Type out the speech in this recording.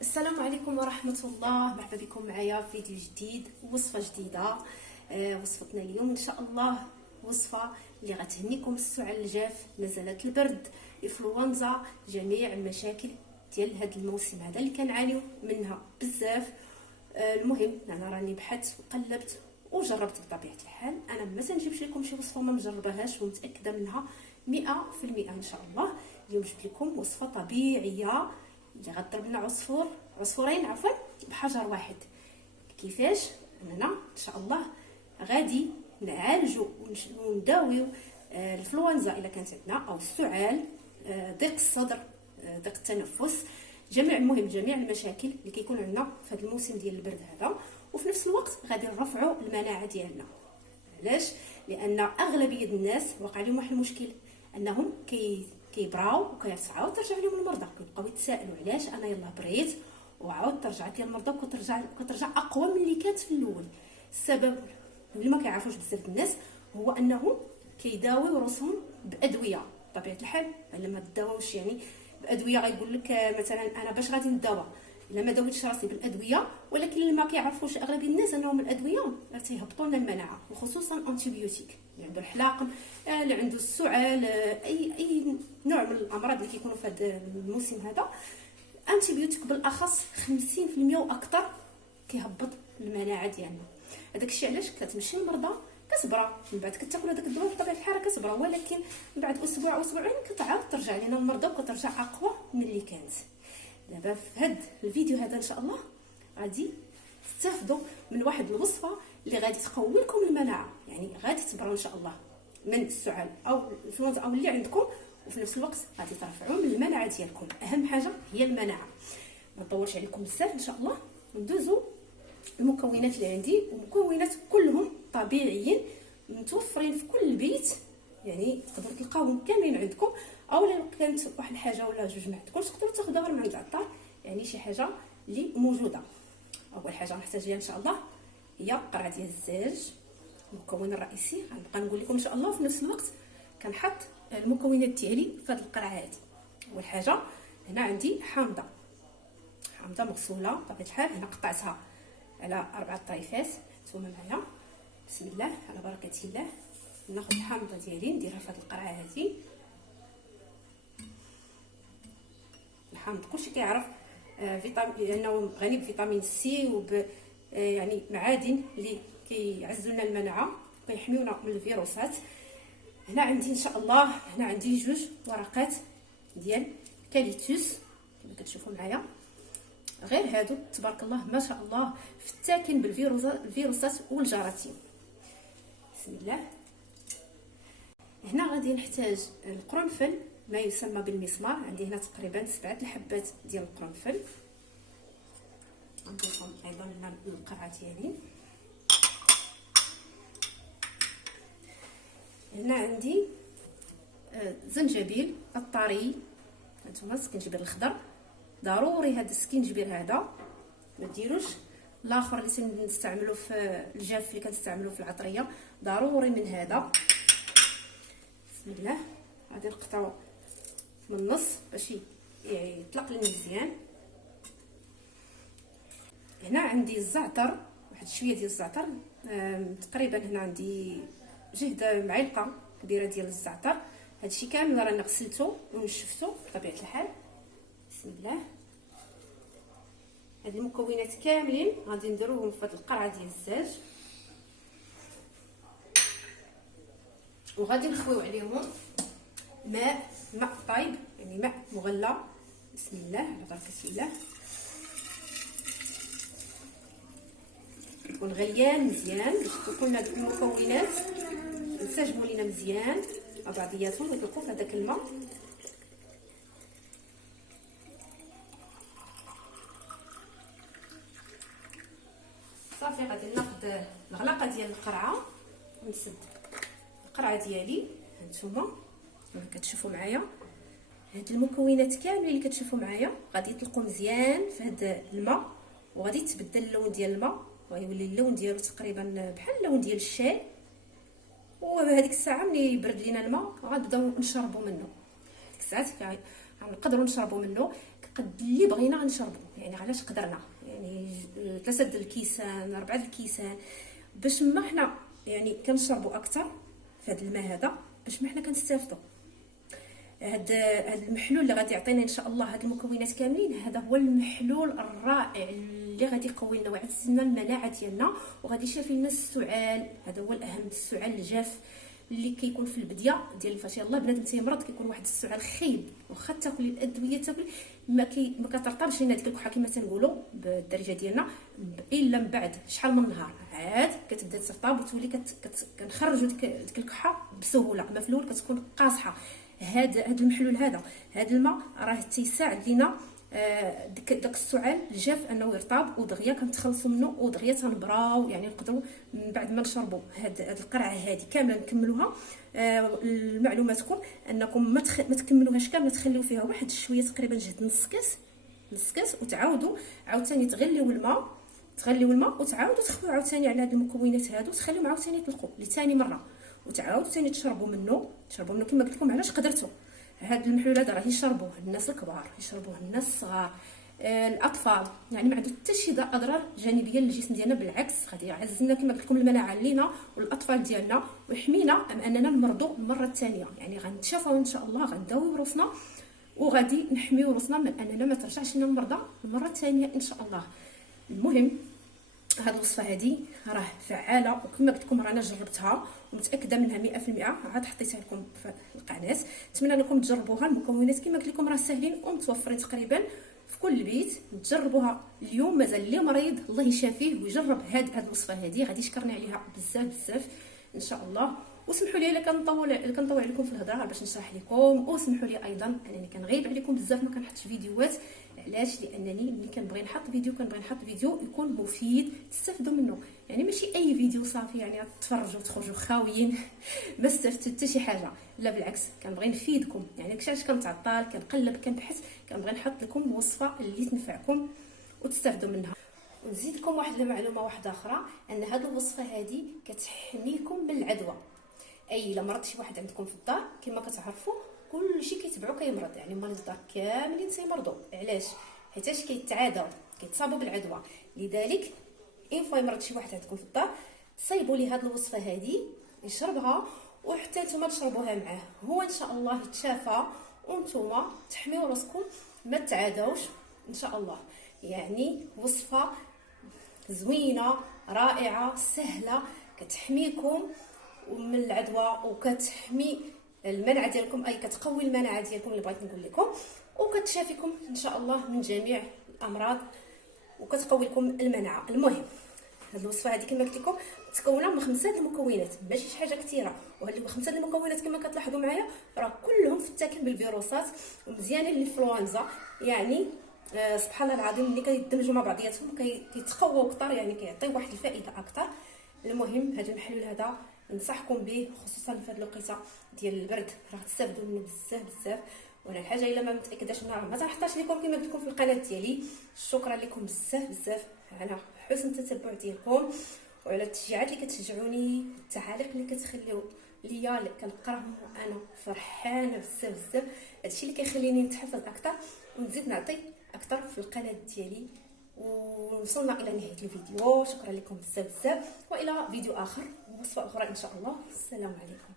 السلام عليكم ورحمة الله. مرحبا بكم معايا في فيديو جديد ووصفة جديدة. وصفتنا اليوم ان شاء الله وصفة اللي غتهنيكم السعال الجاف، نزلات البرد، انفلونزا، جميع المشاكل ديال هذا الموسم هذا اللي كنعانيو منها بزاف. المهم انا راني بحثت وقلبت وجربت بطبيعة الحال. انا ما تنجيبش لكم شي وصفة ما مجربهاش ومتأكدة منها 100% ان شاء الله. اليوم جبت لكم وصفة طبيعية اللي غضرب لنا عصفورين عفوا بحجر واحد. كيفاش؟ اننا ان شاء الله غادي نعالجوا ونداويو الانفلونزا الا كانت عندنا، او السعال، ضيق الصدر، ضيق التنفس، جميع المشاكل اللي كيكون عندنا في هذا الموسم ديال البرد هذا. وفي نفس الوقت غادي نرفعوا المناعه ديالنا. علاش؟ لان اغلبيه الناس وقع لهم واحد المشكل، انهم كيبراو وكيرجعوا ترجع لهم المرضى، كيبقاو يتسائلوا علاش انا يلاه بريت وعاود ترجعت لي المرضى وكترجع اقوى من اللي كانت في الاول. السبب اللي ما كيعرفوش بزاف الناس هو انهم كيداويو راسهم بادويه. بطبيعه الحال الا ما تداووش يعني بادويه، غيقول لك مثلا انا باش غادي نداوى الا ما داويتش راسي بالادويه. ولكن اللي ما كيعرفوش اغلبيه الناس انهم الادويه تيهبطوا لنا المناعه، وخصوصا انتيبيوتيك اللي عنده الحلاقم، اللي عنده السعال، اي نوع من الامراض اللي كيكونوا في هذا الموسم هذا. انتيبيوتيك بالاخص 50% واكثر كيهبط المناعه ديالنا. هذاك الشيء علاش كتمشي للمرضى كتبرا، من بعد كتاكل هذاك الدواء بطبيعه الحال كتبرا، ولكن من بعد اسبوع او اسبوعين كتعاود ترجع لنا المرضى وكترجع اقوى من اللي كانت. دابا في هذا الفيديو هذا ان شاء الله غادي تستافدوا من واحد الوصفه اللي غادي تقوي لكم المناعه، يعني غادي تبراو ان شاء الله من السعال او الانفلونزا او اللي عندكم، وفي نفس الوقت غادي ترفعوا من المناعه ديالكم. اهم حاجه هي المناعه. ما نطولش عليكم بزاف ان شاء الله، ندوزو المكونات اللي عندي، ومكونات كلهم طبيعيين متوفرين في كل بيت، يعني تقدروا تلقاوهم كاملين عندكم، او لو كانت واحد الحاجه ولا جوج ما عندكمش تقدروا تاخذوها غير من عند العطار، يعني شي حاجه اللي موجوده. اول حاجه غنحتاج ليها ان شاء الله هي قرعه ديال الزاج، المكون الرئيسي. غنبقى نقول لكم ان شاء الله، وفي نفس الوقت كنحط المكونات ديالي في هذه القرعه هذه. اول حاجه هنا عندي حامضه مغسوله بطبيعه الحال، هنا قطعتها على 4 طريفات. نتوما معايا، بسم الله على بركه الله. ناخذ الحامضه ديالي نديرها في هذه القرعه هذه. الحامض كلشي كيعرف لانه غني بفيتامين سي يعني معادن اللي كيعزوا لنا المناعه ويحميونا من الفيروسات. هنا عندي ان شاء الله عندي 2 ورقات ديال كاليتوس كما كتشوفوا معايا، غير هادو تبارك الله ما شاء الله فتاكين بالفيروسات والجراثيم. بسم الله. هنا غادي نحتاج القرنفل ما يسمى بالمسمار، عندي هنا تقريبا 7 الحبات ديال القرنفل، غنضيفهم ايضا للقرعه ديالي. هنا عندي زنجبيل الطري، هانتوما السكنجبير الخضر، ضروري هذا السكنجبير هذا، ما ديروش الاخر اللي تنستعملوا في الجاف اللي كنستعملوا في العطريه، ضروري من هذا. بسم الله. غادي نقطعو من النص باش يطلق لنا مزيان. هنا عندي الزعتر، واحد شويه ديال الزعتر، تقريبا هنا عندي جهد معلقه كبيره ديال الزعتر. هادشي كامل راني غسلته ونشفته بطبيعه الحال. بسم الله. هاد المكونات كاملين غادي نديروهم في هاد القرعه ديال الزاج، وغادي نخويو عليهم ماء طايب، يعني ماء مغلى. بسم الله على بركه الله. يكون غليان مزيان باش تكون هاد المكونات ينسجموا لينا مزيان مع بعضياتهم ويطلقوا في هذاك الماء. صافي غادي ناخذ الغلاقه ديال القرعه ونسد القرعه ديالي. هانتوما كما كتشوفوا معايا هاد المكونات كاملين اللي كتشوفوا معايا غادي يطلقوا مزيان في هذا الماء، وغادي يتبدل اللون ديال الماء ويولي اللون ديالو تقريبا بحال اللون ديال الشاي. وهذيك الساعه ملي يبرد لينا الماء غنبداو نشربوا منه. ديك الساعات غنقدروا نشربوا منه قد اللي بغينا غنشربوا، يعني علاش قدرنا يعني 3 د الكيسان 4 د الكيسان باش ما حنا يعني كنشربوا اكثر في هذا الماء هذا، باش ما حنا كنستافدوا. هذا المحلول اللي غادي يعطينا ان شاء الله هاد المكونات كاملين، هذا هو المحلول الرائع اللي غادي يقوي لنا ويعزز لنا المناعه ديالنا وغادي يشافي لنا السعال. هذا هو الاهم، السعال الجاف اللي كيكون في البديه ديال فاش يلاه بنادم تيمرض كيكون واحد السعال خايب، واخا تاكلي الادويه تاكلي ما كترطبش لنا ديك الكحه كما تنقولوا بالدارجه ديالنا الا من بعد شحال من نهار عاد كتبدا ترطب وتولي كنخرجوا ديك الكحه بسهوله. ما في الاول كتكون قاصحه. هذا المحلول هذا الماء راه تيساعد لينا داك السعال الجاف انه يرطب ودغيا كنتخلصوا منه ودغيا تنبراو، يعني نقدروا من بعد ما نشربوا هاد القرعه هذه كامله نكملوها. المعلوماتكم انكم ما تكملوهاش كامله، تخليو فيها واحد شويه تقريبا جهد نص كاس وتعاودوا عاوتاني تغليو الماء وتعاودوا تخفيو عاوتاني على هاد المكونات هادو، تخليهم عاوتاني يطلقوا لثاني مره وتعاودوا ثاني تشربوا منه كما قلت لكم. علاش قدرتوا هذا المحلول هذا راه يشربوه الناس الكبار، يشربوه الناس الصغار، الاطفال، يعني ما عنده حتى شي اضرار جانبيه للجسم ديالنا، بالعكس غادي يعزز لنا كما قلت لكم المناعه لينا والاطفال ديالنا ويحمينا من اننا نمرضوا المره الثانيه. يعني غنتشافوا ان شاء الله، غنداويو روسنا وغادي نحميو روسنا من اننا ما ترجعش لنا المرضى المره الثانيه ان شاء الله. المهم هاد الوصفه هذه راه فعاله وكما قلت لكم رانا جربتها ومتاكده منها 100%. عاد حطيتها لكم في القناه، نتمنى انكم تجربوها. المكونات كما قلت لكم راه ساهلين ومتوفرين تقريبا في كل بيت. تجربوها اليوم، مازال اللي مريض الله يشافيه ويجرب هاد الوصفه هذه غادي يشكرني عليها بزاف ان شاء الله. وسمحوا لي الا كنطول عليكم في الهضره باش نشرح لكم، وسمحوا لي ايضا انني كنغيب عليكم بزاف ما كنحطش فيديوهات. علاش؟ لانني ملي كنبغي نحط فيديو يكون مفيد تستافدوا منه، يعني ماشي اي فيديو صافي يعني تفرجوا وتخرجوا خاويين ما استفدتوا حتى شي حاجه. لا بالعكس، كنبغي نفيدكم. يعني علاش كنتعطل كنقلب كنبحث، كنبغي نحط لكم وصفه اللي تنفعكم وتستافدوا منها. ونزيد لكم واحد المعلومه واحده اخرى، ان هذه الوصفه هذه كتحميكم من العدوى. اي الا مرض شي واحد عندكم في الدار كما كتعرفوا كلشي كيتبعو كيمرض، يعني مريض الدار كاملين تيمرضوا. علاش؟ حيتاش كيتعادوا كيتصابوا بالعدوى. لذلك ان فوا يمرض شي واحد عندكم في الدار صايبوا لي هذه الوصفه هذه يشربها وحتى نتوما تشربوها معاه، هو ان شاء الله يتشافى وانتوما تحميو راسكم ما تعادوش ان شاء الله. يعني وصفه زوينه رائعه سهله كتحميكم من العدوى وكتحمي المناعه ديالكم، اي كتقوي المناعه ديالكم اللي بغيت نقول لكم، وكتشافيكم ان شاء الله من جميع الامراض وكتقوي لكم المناعه. المهم هذه الوصفه هذه كما قلت لكم متكونه من 5 المكونات، ماشي شي حاجه كثيره. وهاد 5 المكونات كما كتلاحظوا معايا راه كلهم فتاكين بالفيروسات ومزيانين للانفلونزا. يعني سبحان الله العظيم ملي كيدمجوا مع بعضياتهم كيتقووا اكثر، يعني كيعطيو واحد الفائده اكثر. المهم هذا المحلول هذا ننصحكم به خصوصا في هذه الوقيته ديال البرد، راه تستافدوا منه بزاف. وانا الحاجه الا ما متاكداش منها ما تنحطهاش لكم كما قلت لكم في القناه ديالي. شكرا لكم بزاف على حسن التتبع ديالكم وعلى التشجيعات اللي كتشجعوني، التعاليق اللي كتخليو ليا اللي كنقراهم وانا فرحانه بزاف. هادشي اللي كيخليني نتحفز اكثر ونزيد نعطي اكثر في القناه ديالي. ووصلنا الى نهايه الفيديو. شكرا لكم بزاف والى فيديو اخر ووصفه اخرى ان شاء الله. السلام عليكم.